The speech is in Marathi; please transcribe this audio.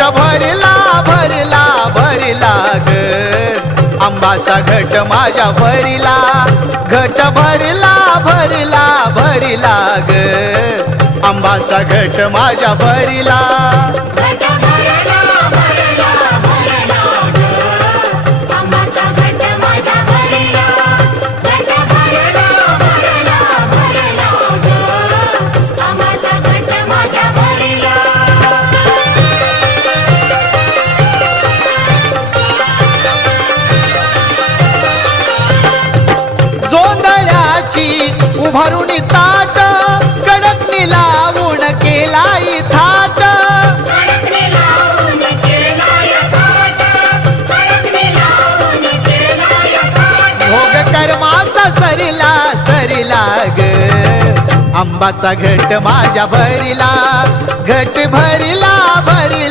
घट भरला भरला भरला ग आंबाचा घट माझ्या भरिला घट भरला भरला भरला ग आंबाचा घट माझ्या भरिला उभारून ताट कडकनी लावून केलाय थाट भोग कर्माचा सरिला सरिला ग आंबाचा घट माझ्या भरिला घट भरिला भरिला